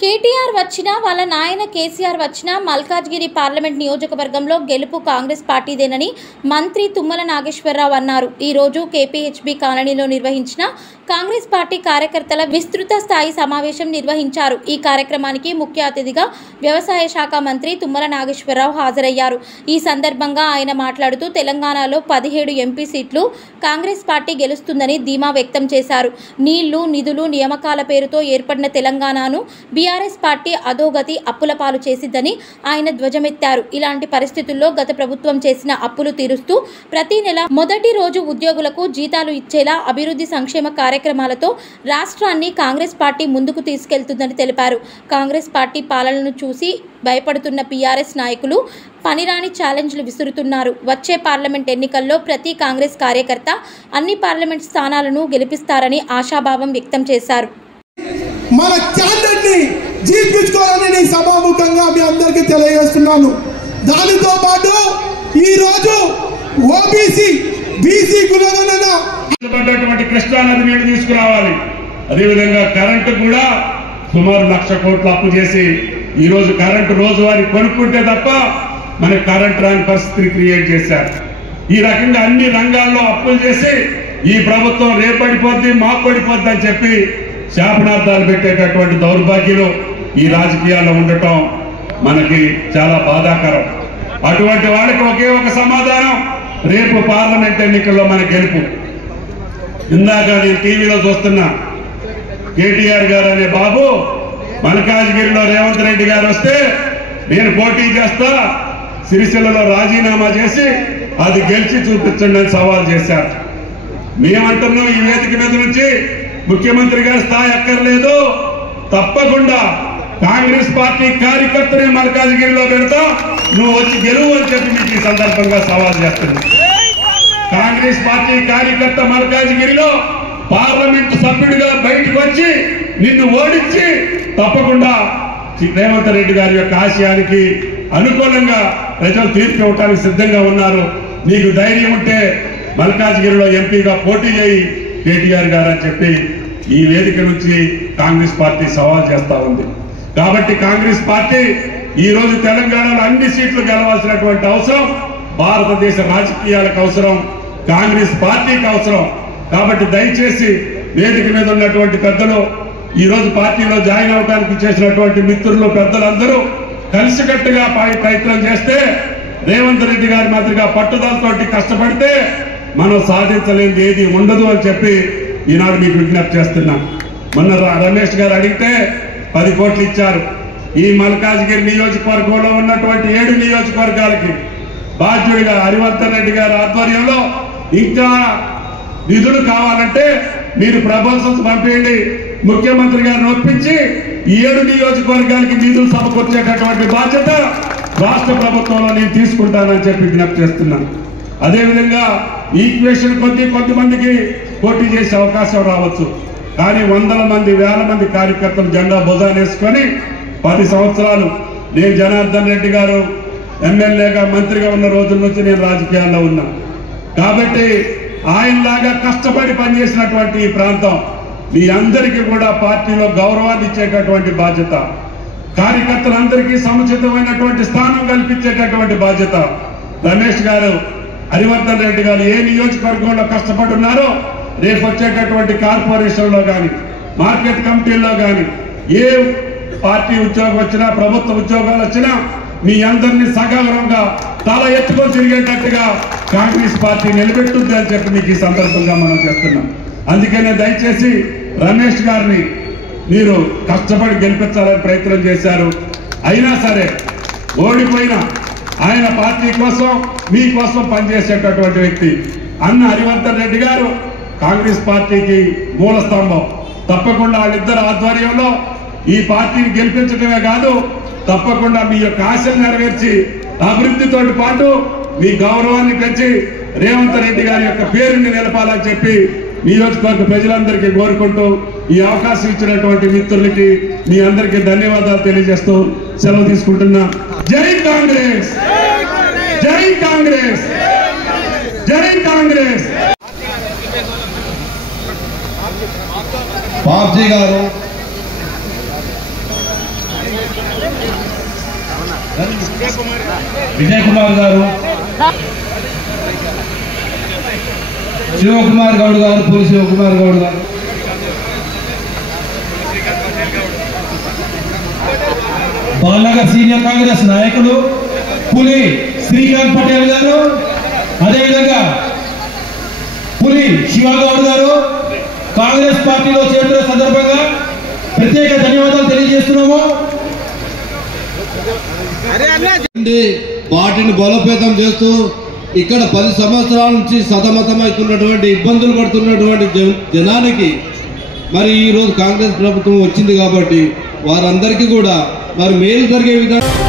కేటీఆర్ వచ్చినా వాళ్ళ నాయన కేసీఆర్ వచ్చినా మల్కాజ్గిరి పార్లమెంట్ నియోజకవర్గంలో గెలుపు కాంగ్రెస్ పార్టీదేనని మంత్రి తుమ్మల నాగేశ్వరరావు అన్నారు. ఈరోజు కేపీహెచ్బీ కాలనీలో నిర్వహించిన కాంగ్రెస్ పార్టీ కార్యకర్తల విస్తృత స్థాయి సమావేశం నిర్వహించారు. ఈ కార్యక్రమానికి ముఖ్య అతిథిగా వ్యవసాయ శాఖ మంత్రి తుమ్మల నాగేశ్వరరావు హాజరయ్యారు. ఈ సందర్భంగా ఆయన మాట్లాడుతూ తెలంగాణలో 17 ఎంపీ సీట్లు కాంగ్రెస్ పార్టీ గెలుస్తుందని ధీమా వ్యక్తం చేశారు. నీళ్లు, నిధులు, నియామకాల పేరుతో ఏర్పడిన తెలంగాణను బీఆర్ఎస్ పార్టీ అధోగతి అప్పుల పాలు చేసిద్దని ఆయన ధ్వజమెత్తారు. ఇలాంటి పరిస్థితుల్లో గత ప్రభుత్వం చేసిన అప్పులు తీరుస్తూ ప్రతి నెల మొదటి రోజు ఉద్యోగులకు జీతాలు ఇచ్చేలా అభివృద్ధి సంక్షేమ కార్యక్రమాలతో రాష్ట్రాన్ని కాంగ్రెస్ పార్టీ ముందుకు తీసుకెళ్తుందని తెలిపారు. కాంగ్రెస్ పార్టీ పాలనను చూసి భయపడుతున్న బీఆర్ఎస్ నాయకులు పనిరాని ఛాలెంజ్లు విసురుతున్నారు. వచ్చే పార్లమెంట్ ఎన్నికల్లో ప్రతి కాంగ్రెస్ కార్యకర్త అన్ని పార్లమెంట్ స్థానాలను గెలిపిస్తారని ఆశాభావం వ్యక్తం చేశారు. మన క్యాండిడేట్ ని జీర్ణించుకోవాలని నేను సభాముఖంగా మీ అందరికీ తెలియజేస్తున్నాను. దానితో పాటు ఈ రోజు ఓబీసీ బీసీ కులగణన కృష్ణా నది నీళ్లు తీసుకురావాలి. అదేవిధంగా కరెంటు కూడా సుమారు 1,00,000 కోట్లు అప్పు చేసి ఈ రోజు కరెంటు రోజువారీ కొనుక్కుంటే తప్ప మనకి కరెంటు రాని పరిస్థితిని క్రియేట్ చేశారు. ఈ రకంగా అన్ని రంగాల్లో అప్పులు చేసి ఈ ప్రభుత్వం రేపడిపోద్ది మాపడిపోద్ది అని చెప్పి శాపనార్థాలు పెట్టేటటువంటి దౌర్భాగ్యులు ఈ రాజకీయాల్లో ఉండటం మనకి చాలా బాధాకరం. అటువంటి వాళ్ళకి ఒకే ఒక సమాధానం, రేపు పార్లమెంట్ ఎన్నికల్లో మన గెలుపు. ఇందాక నేను టీవీలో చూస్తున్నా, కేటీఆర్ గారు అనే బాబు మల్కాజ్గిరిలో రేవంత్ రెడ్డి గారు వస్తే నేను పోటీ చేస్తా, సిరిసిల్లలో రాజీనామా చేసి అది గెలిచి చూపించండి అని సవాల్ చేశారు. మేమంటున్నాం ఈ వేదిక మీద నుంచి ముఖ్యమంత్రి గారి స్థాయి అక్కర్లేదు, తప్పకుండా కాంగ్రెస్ పార్టీ కార్యకర్తనే మల్కాజ్గిరిలో పెడతా, నువ్వు వచ్చి గెలువు అని చెప్పి మీకు ఈ సందర్భంగా సవాల్ చేస్తున్నా. కాంగ్రెస్ పార్టీ కార్యకర్త మల్కాజ్గిరిలో పార్లమెంట్ సభ్యుడిగా బయటకు వచ్చి నిన్ను ఓడించి తప్పకుండా రేవంత్ రెడ్డి గారి యొక్క ఆశయానికి అనుకూలంగా ప్రజలు తీర్పు ఇవ్వడానికి సిద్ధంగా ఉన్నారు. నీకు ధైర్యం ఉంటే మల్కాజ్గిరిలో ఎంపీగా పోటీ చేయి కేటీఆర్ గారు అని చెప్పి ఈ వేదిక నుంచి కాంగ్రెస్ పార్టీ సవాల్ చేస్తా ఉంది. కాబట్టి కాంగ్రెస్ పార్టీ ఈ రోజు తెలంగాణలో అన్ని సీట్లు గెలవాల్సినటువంటి అవసరం భారతదేశ రాజకీయాలకు అవసరం, కాంగ్రెస్ పార్టీకి అవసరం. కాబట్టి దయచేసి వేదిక మీద ఉన్నటువంటి పెద్దలు, ఈ రోజు పార్టీలో జాయిన్ అవడానికి చేసినటువంటి మిత్రులు, పెద్దలందరూ కలిసికట్టుగా ప్రయత్నం చేస్తే రేవంత్ రెడ్డి గారి మాదిరిగా పట్టుదలతోటి కష్టపడితే మనం సాధించలేనిది ఏది ఉండదు అని చెప్పి ఈనాడు మీకు విజ్ఞప్తి చేస్తున్నాం. మొన్న రమేష్ గారు అడిగితే 10 కోట్లు ఇచ్చారు. ఈ మల్కాజ్గిరి నియోజకవర్గంలో ఉన్నటువంటి 7 నియోజకవర్గాలకి బాధ్యుడిగా హరివర్ధన్ రెడ్డి గారి ఆధ్వర్యంలో ఇంకా నిధులు కావాలంటే మీరు ప్రపోజల్స్ పంపేయండి, ముఖ్యమంత్రి గారిని ఒప్పించి ఈ 7 నియోజకవర్గాలకి నిధులు సమకూర్చేటటువంటి బాధ్యత రాష్ట్ర ప్రభుత్వంలో నేను తీసుకుంటానని చెప్పి విజ్ఞప్తి చేస్తున్నాను. అదేవిధంగా ఈక్వేషన్ కొంతమందికి పోటీ చేసే అవకాశం రావచ్చు, కానీ వందల మంది, వేల మంది కార్యకర్తలు జెండా భుజానేసుకొని 10 సంవత్సరాలు నేను జనార్దన్ రెడ్డి గారు ఎమ్మెల్యేగా మంత్రిగా ఉన్న రోజుల నుంచి నేను రాజకీయాల్లో ఉన్నా. కాబట్టి ఆయనలాగా కష్టపడి పనిచేసినటువంటి ఈ ప్రాంతం మీ అందరికీ కూడా పార్టీలో గౌరవాన్ని ఇచ్చేటటువంటి బాధ్యత, కార్యకర్తలందరికీ సముచితమైనటువంటి స్థానం కల్పించేటటువంటి బాధ్యత రమేష్ గారు, హరివర్ధన్ రెడ్డి గారు ఏ నియోజకవర్గంలో కష్టపడి ఉన్నారో రేపు వచ్చేటటువంటి కార్పొరేషన్లో కానీ మార్కెట్ కమిటీల్లో కానీ ఏ పార్టీ ఉద్యోగం వచ్చినా, ప్రభుత్వ ఉద్యోగాలు వచ్చినా మీ అందరినీ సగౌరవంగా తల ఎత్తుకొని తిరిగేటట్టుగా కాంగ్రెస్ పార్టీ నిలబెట్టుంది అని చెప్పి మీకు ఈ సందర్భంగా మనం చేస్తున్నాం. అందుకనే దయచేసి రమేష్ గారిని మీరు కష్టపడి గెలిపించాలని ప్రయత్నం చేశారు. అయినా సరే ఓడిపోయినా ఆయన పార్టీ కోసం, మీకోసం పనిచేసేటటువంటి వ్యక్తి అన్న హరివర్ధన్ రెడ్డి గారు కాంగ్రెస్ పార్టీకి మూల స్తంభం. తప్పకుండా వాళ్ళిద్దరు ఆధ్వర్యంలో ఈ పార్టీని గెలిపించడమే కాదు, తప్పకుండా మీ యొక్క ఆశలు నెరవేర్చి అభివృద్ధితో పాటు మీ గౌరవాన్ని పెంచి రేవంత్ రెడ్డి గారి యొక్క పేరుని నిలపాలని చెప్పి నియోజకవర్గ ప్రజలందరికీ కోరుకుంటూ ఈ అవకాశం ఇచ్చినటువంటి మిత్రులకి మీ అందరికీ ధన్యవాదాలు తెలియజేస్తూ సెలవు తీసుకుంటున్నా. జై కాంగ్రెస్, జై కాంగ్రెస్, జై కాంగ్రెస్. పార్టీ గారు విజయ్ కుమార్ గారు, శివకుమార్ గౌడ్ గారు, పూరి శివకుమార్ గౌడ్ గారు, బాలనగర్ సీనియర్ కాంగ్రెస్ నాయకులు పులి శ్రీకాంత్ పటేల్ గారు, అదేవిధంగా పులి శివగౌడ్ గారు కాంగ్రెస్ పార్టీలో చేరిన సందర్భంగా ప్రత్యేక ధన్యవాదాలు తెలియజేస్తున్నాము. పార్టీని బలోపేతం చేస్తూ ఇక్కడ 10 సంవత్సరాల నుంచి సతమతమవుతున్నటువంటి ఇబ్బందులు పడుతున్నటువంటి జనానికి మరి ఈ రోజు కాంగ్రెస్ ప్రభుత్వం వచ్చింది కాబట్టి వారందరికీ కూడా మరి మేలు జరిగే విధంగా